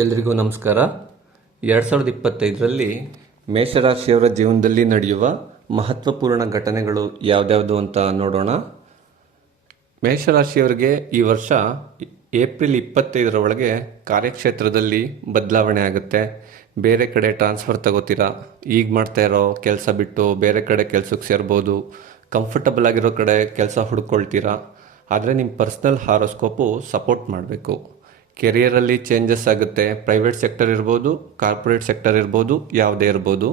ಎಲ್ರಿಗೂ ನಮಸ್ಕಾರ. ಎರಡು ಸಾವಿರದ ಇಪ್ಪತ್ತೈದರಲ್ಲಿ ಮೇಷರಾಶಿಯವರ ಜೀವನದಲ್ಲಿ ನಡೆಯುವ ಮಹತ್ವಪೂರ್ಣ ಘಟನೆಗಳು ಯಾವ್ದ್ಯಾವುದು ಅಂತ ನೋಡೋಣ. ಮೇಷರಾಶಿಯವರಿಗೆ ಈ ವರ್ಷ ಏಪ್ರಿಲ್ ಇಪ್ಪತ್ತೈದರ ಒಳಗೆ ಕಾರ್ಯಕ್ಷೇತ್ರದಲ್ಲಿ ಬದಲಾವಣೆ ಆಗುತ್ತೆ. ಬೇರೆ ಕಡೆ ಟ್ರಾನ್ಸ್ಫರ್ ತಗೋತೀರಾ? ಈಗ ಮಾಡ್ತಾ ಇರೋ ಕೆಲಸ ಬಿಟ್ಟು ಬೇರೆ ಕಡೆ ಕೆಲಸಕ್ಕೆ ಸೇರ್ಬೋದು. ಕಂಫರ್ಟಬಲ್ ಆಗಿರೋ ಕಡೆ ಕೆಲಸ ಹುಡ್ಕೊಳ್ತೀರಾ? ಆದರೆ ನಿಮ್ಮ ಪರ್ಸ್ನಲ್ ಹಾರೋಸ್ಕೋಪು ಸಪೋರ್ಟ್ ಮಾಡಬೇಕು. ಕೆರಿಯರಲ್ಲಿ ಚೇಂಜಸ್ ಆಗುತ್ತೆ. ಪ್ರೈವೇಟ್ ಸೆಕ್ಟರ್ ಇರ್ಬೋದು ಕಾರ್ಪೊರೇಟ್ ಸೆಕ್ಟರ್ ಇರ್ಬೋದು, ಯಾವುದೇ ಇರ್ಬೋದು.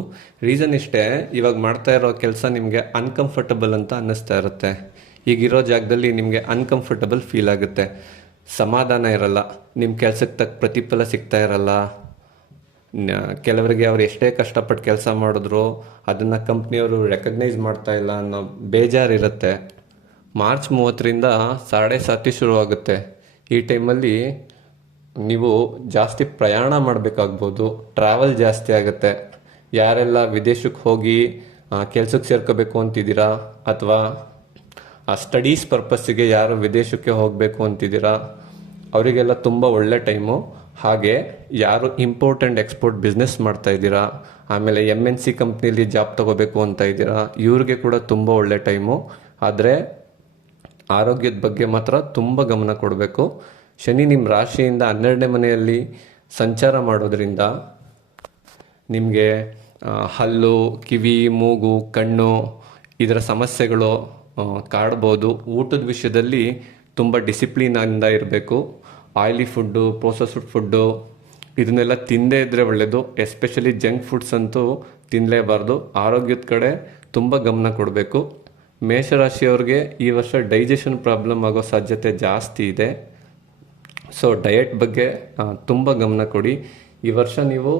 ರೀಸನ್ ಇಷ್ಟೇ, ಇವಾಗ ಮಾಡ್ತಾ ಇರೋ ಕೆಲಸ ನಿಮಗೆ ಅನ್ಕಂಫರ್ಟಬಲ್ ಅಂತ ಅನ್ನಿಸ್ತಾ ಇರುತ್ತೆ. ಈಗಿರೋ ಜಾಗದಲ್ಲಿ ನಿಮಗೆ ಅನ್ಕಂಫರ್ಟಬಲ್ ಫೀಲ್ ಆಗುತ್ತೆ. ಸಮಾಧಾನ ಇರಲ್ಲ. ನಿಮ್ಮ ಕೆಲಸಕ್ಕೆ ತಕ್ಕ ಪ್ರತಿಫಲ ಸಿಗ್ತಾ ಇರಲ್ಲ. ಕೆಲವರಿಗೆ ಅವ್ರು ಎಷ್ಟೇ ಕಷ್ಟಪಟ್ಟು ಕೆಲಸ ಮಾಡಿದ್ರು, ಅದನ್ನು ಕಂಪ್ನಿಯವರು ರೆಕಗ್ನೈಸ್ ಮಾಡ್ತಾ ಇಲ್ಲ ಅನ್ನೋ ಬೇಜಾರಿರುತ್ತೆ. ಮಾರ್ಚ್ ಮೂವತ್ತರಿಂದ ಸಾಡೆ ಸಾತಿ ಶುರುವಾಗುತ್ತೆ. ಈ ಟೈಮಲ್ಲಿ ನೀವು ಜಾಸ್ತಿ ಪ್ರಯಾಣ ಮಾಡಬೇಕಾಗ್ಬೋದು ಟ್ರಾವೆಲ್ ಜಾಸ್ತಿ ಆಗುತ್ತೆ. ಯಾರೆಲ್ಲ ವಿದೇಶಕ್ಕೆ ಹೋಗಿ ಕೆಲಸಕ್ಕೆ ಸೇರ್ಕೋಬೇಕು ಅಂತಿದ್ದೀರಾ? ಅಥವಾ ಸ್ಟಡೀಸ್ ಪರ್ಪಸ್ಸಿಗೆ ಯಾರು ವಿದೇಶಕ್ಕೆ ಹೋಗಬೇಕು ಅಂತಿದ್ದೀರಾ? ಅವರಿಗೆಲ್ಲ ತುಂಬ ಒಳ್ಳೆ ಟೈಮು. ಹಾಗೆ, ಯಾರು ಇಂಪೋರ್ಟ್ ಎಕ್ಸ್ಪೋರ್ಟ್ ಬಿಸ್ನೆಸ್ ಮಾಡ್ತಾ ಇದ್ದೀರಾ? ಆಮೇಲೆ ಎಂ ಎನ್ ಸಿ ಕಂಪ್ನಿಲಿ ಜಾಬ್ ತಗೋಬೇಕು ಅಂತ ಇದ್ದೀರಾ? ಇವ್ರಿಗೆ ಕೂಡ ತುಂಬ ಒಳ್ಳೆ ಟೈಮು. ಆದರೆ, ಆರೋಗ್ಯದ ಬಗ್ಗೆ ಮಾತ್ರ ತುಂಬ ಗಮನ ಕೊಡಬೇಕು. ಶನಿ ನಿಮ್ಮ ರಾಶಿಯಿಂದ ಹನ್ನೆರಡನೇ ಮನೆಯಲ್ಲಿ ಸಂಚಾರ ಮಾಡೋದ್ರಿಂದ ನಿಮಗೆ ಹಲ್ಲು, ಕಿವಿ, ಮೂಗು, ಕಣ್ಣು, ಇದರ ಸಮಸ್ಯೆಗಳು ಕಾಡ್ಬೋದು. ಊಟದ ವಿಷಯದಲ್ಲಿ ತುಂಬ ಡಿಸಿಪ್ಲಿನಿಂದ ಇರಬೇಕು. ಆಯಿಲಿ ಫುಡ್ಡು ಪ್ರೋಸೆಸ್ಡ್ ಫುಡ್ಡು ಇದನ್ನೆಲ್ಲ ತಿಂದೇ ಇದ್ದರೆ ಒಳ್ಳೆಯದು ಎಸ್ಪೆಷಲಿ ಜಂಕ್ ಫುಡ್ಸ್ ಅಂತೂ ತಿನ್ನಲೇಬಾರ್ದು ಆರೋಗ್ಯದ ಕಡೆ ತುಂಬ ಗಮನ ಕೊಡಬೇಕು. ಮೇಷರಾಶಿಯವ್ರಿಗೆ ಈ ವರ್ಷ ಡೈಜೆಷನ್ ಪ್ರಾಬ್ಲಮ್ ಆಗೋ ಸಾಧ್ಯತೆ ಜಾಸ್ತಿ ಇದೆ. ಸೊ ಡಯಟ್ ಬಗ್ಗೆ ತುಂಬ ಗಮನ ಕೊಡಿ. ಈ ವರ್ಷ ನೀವು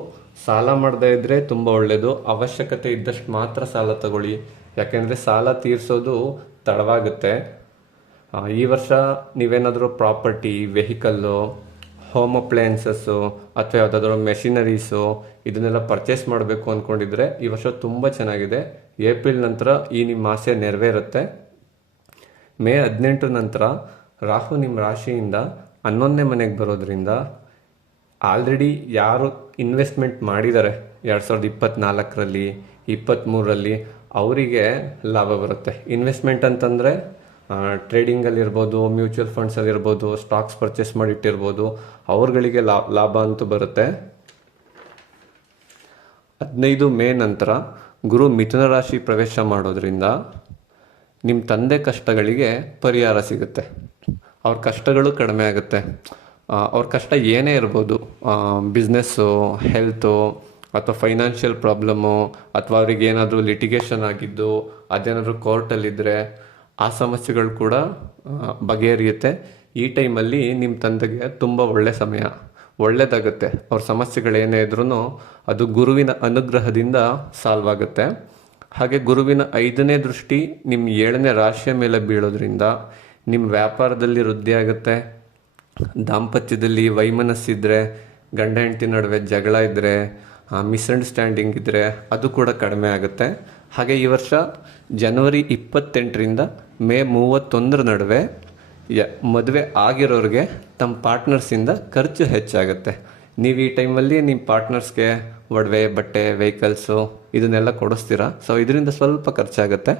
ಸಾಲ ಮಾಡದೇ ಇದ್ದರೆ ತುಂಬ ಒಳ್ಳೆಯದು ಅವಶ್ಯಕತೆ ಇದ್ದಷ್ಟು ಮಾತ್ರ ಸಾಲ ತಗೊಳ್ಳಿ. ಯಾಕೆಂದರೆ ಸಾಲ ತೀರಿಸೋದು ತಡವಾಗುತ್ತೆ. ಈ ವರ್ಷ ನೀವೇನಾದರೂ ಪ್ರಾಪರ್ಟಿ, ವೆಹಿಕಲ್ಲು, ಹೋಮ್ ಅಪ್ಲಯನ್ಸಸ್ಸು, ಅಥವಾ ಯಾವುದಾದ್ರೂ ಮೆಷಿನರೀಸು, ಇದನ್ನೆಲ್ಲ ಪರ್ಚೇಸ್ ಮಾಡಬೇಕು ಅಂದ್ಕೊಂಡಿದ್ರೆ ಈ ವರ್ಷ ತುಂಬ ಚೆನ್ನಾಗಿದೆ. ಏಪ್ರಿಲ್ ನಂತರ ಈ ನಿಮ್ಮ ಆಸೆ ನೆರವೇರುತ್ತೆ. ಮೇ ಹದಿನೆಂಟು ನಂತರ ರಾಹು ನಿಮ್ಮ ರಾಶಿಯಿಂದ ಹನ್ನೊಂದನೇ ಮನೆಗೆ ಬರೋದ್ರಿಂದ ಆಲ್ರೆಡಿ ಯಾರು ಇನ್ವೆಸ್ಟ್ಮೆಂಟ್ ಮಾಡಿದ್ದಾರೆ ಎರಡು ಸಾವಿರದ ಇಪ್ಪತ್ತ್ನಾಲ್ಕರಲ್ಲಿ ಇಪ್ಪತ್ತ್ಮೂರರಲ್ಲಿ ಅವರಿಗೆ ಲಾಭ ಬರುತ್ತೆ. ಇನ್ವೆಸ್ಟ್ಮೆಂಟ್ ಅಂತಂದರೆ ಟ್ರೇಡಿಂಗಲ್ಲಿರ್ಬೋದು ಮ್ಯೂಚುವಲ್ ಫಂಡ್ಸಲ್ಲಿರ್ಬೋದು ಸ್ಟಾಕ್ಸ್ ಪರ್ಚೇಸ್ ಮಾಡಿಟ್ಟಿರ್ಬೋದು, ಅವ್ರಗಳಿಗೆ ಲಾ- ಲಾಭ ಅಂತೂ ಬರುತ್ತೆ. ಹದಿನೈದು ಮೇ ನಂತರ ಗುರು ಮಿಥುನ ರಾಶಿ ಪ್ರವೇಶ ಮಾಡೋದ್ರಿಂದ ನಿಮ್ಮ ತಂದೆ ಕಷ್ಟಗಳಿಗೆ ಪರಿಹಾರ ಸಿಗುತ್ತೆ. ಅವ್ರ ಕಷ್ಟಗಳು ಕಡಿಮೆ ಆಗುತ್ತೆ. ಅವ್ರ ಕಷ್ಟ ಏನೇ ಇರ್ಬೋದು ಬಿಸ್ನೆಸ್ಸು ಹೆಲ್ತು ಅಥವಾ ಫೈನಾನ್ಷಿಯಲ್ ಪ್ರಾಬ್ಲಮ್ಮು ಅಥವಾ ಅವ್ರಿಗೆ ಏನಾದರೂ ಲಿಟಿಗೇಷನ್ ಆಗಿದ್ದು, ಅದೇನಾದರೂ ಕೋರ್ಟಲ್ಲಿದ್ದರೆ ಆ ಸಮಸ್ಯೆಗಳು ಕೂಡ ಬಗೆಹರಿಯುತ್ತೆ. ಈ ಟೈಮಲ್ಲಿ ನಿಮ್ಮ ತಂದೆಗೆ ತುಂಬ ಒಳ್ಳೆ ಸಮಯ ಒಳ್ಳೆಯದಾಗುತ್ತೆ ಅವ್ರ ಸಮಸ್ಯೆಗಳೇನೇ ಇದ್ರೂ ಅದು ಗುರುವಿನ ಅನುಗ್ರಹದಿಂದ ಸಾಲ್ವ್ ಆಗುತ್ತೆ. ಹಾಗೆ ಗುರುವಿನ ಐದನೇ ದೃಷ್ಟಿ ನಿಮ್ಮ ಏಳನೇ ರಾಶಿಯ ಮೇಲೆ ಬೀಳೋದ್ರಿಂದ ನಿಮ್ಮ ವ್ಯಾಪಾರದಲ್ಲಿ ವೃದ್ಧಿ ಆಗುತ್ತೆ, ದಾಂಪತ್ಯದಲ್ಲಿ ವೈಮನಸ್ಸಿದ್ರೆ ಗಂಡ ಹೆಂಡತಿ ನಡುವೆ ಜಗಳ ಇದ್ದರೆ ಮಿಸ್ಅಂಡರ್ಸ್ಟ್ಯಾಂಡಿಂಗ್ ಇದ್ದರೆ ಅದು ಕೂಡ ಕಡಿಮೆ ಆಗುತ್ತೆ. ಹಾಗೆ ಈ ವರ್ಷ ಜನವರಿ ಇಪ್ಪತ್ತೆಂಟರಿಂದ ಮೇ ಮೂವತ್ತೊಂದರ ನಡುವೆ ಯ ಮದುವೆ ಆಗಿರೋರಿಗೆ ತಮ್ಮ ಪಾರ್ಟ್ನರ್ಸಿಂದ ಖರ್ಚು ಹೆಚ್ಚಾಗುತ್ತೆ. ನೀವು ಈ ಟೈಮಲ್ಲಿ ನಿಮ್ಮ ಪಾರ್ಟ್ನರ್ಸ್ಗೆ ಒಡವೆ, ಬಟ್ಟೆ ವೆಹಿಕಲ್ಸು ಇದನ್ನೆಲ್ಲ ಕೊಡಿಸ್ತೀರಾ? ಸೊ ಇದರಿಂದ ಸ್ವಲ್ಪ ಖರ್ಚಾಗುತ್ತೆ.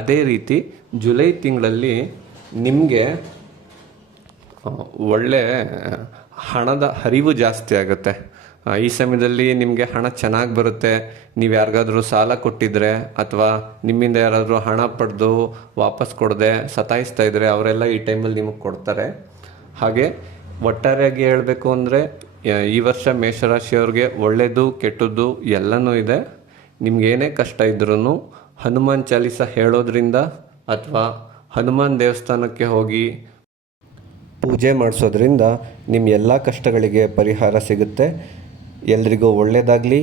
ಅದೇ ರೀತಿ ಜುಲೈ ತಿಂಗಳಲ್ಲಿ ನಿಮಗೆ ಒಳ್ಳೆ ಹಣದ ಹರಿವು ಜಾಸ್ತಿ ಆಗುತ್ತೆ. ಈ ಸಮಯದಲ್ಲಿ ನಿಮಗೆ ಹಣ ಚೆನ್ನಾಗಿ ಬರುತ್ತೆ. ನೀವು ಯಾರಿಗಾದರೂ ಸಾಲ ಕೊಟ್ಟಿದ್ರೆ ಅಥವಾ ನಿಮ್ಮಿಂದ ಯಾರಾದರೂ ಹಣ ಪಡೆದು ವಾಪಸ್ ಕೊಡದೆ ಸತಾಯಿಸ್ತಾ ಇದ್ರೆ ಅವರೆಲ್ಲ ಈ ಟೈಮಲ್ಲಿ ನಿಮಗೆ ಕೊಡ್ತಾರೆ. ಹಾಗೆ ಒಟ್ಟಾರೆಯಾಗಿ ಹೇಳಬೇಕು ಅಂದರೆ ಈ ವರ್ಷ ಮೇಷರಾಶಿಯವ್ರಿಗೆ ಒಳ್ಳೆಯದು ಕೆಟ್ಟದ್ದು ಎಲ್ಲನೂ ಇದೆ. ನಿಮ್ಗೇನೇ ಕಷ್ಟ ಇದ್ರೂ ಹನುಮಾನ್ ಚಾಲಿಸ ಹೇಳೋದ್ರಿಂದ ಅಥವಾ ಹನುಮಾನ್ ದೇವಸ್ಥಾನಕ್ಕೆ ಹೋಗಿ ಪೂಜೆ ಮಾಡಿಸೋದ್ರಿಂದ ನಿಮ್ಮ ಎಲ್ಲ ಕಷ್ಟಗಳಿಗೆ ಪರಿಹಾರ ಸಿಗುತ್ತೆ. ಎಲ್ರಿಗೂ ಒಳ್ಳೆಯದಾಗಲಿ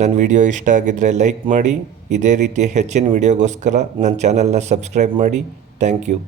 ನನ್ನ ವಿಡಿಯೋ ಇಷ್ಟ ಆಗಿದ್ದರೆ ಲೈಕ್ ಮಾಡಿ. ಇದೇ ರೀತಿಯ ಹೆಚ್ಚಿನ ವಿಡಿಯೋಗೋಸ್ಕರ ನನ್ನ ಚಾನಲ್ನ ಸಬ್ಸ್ಕ್ರೈಬ್ ಮಾಡಿ. Thank you.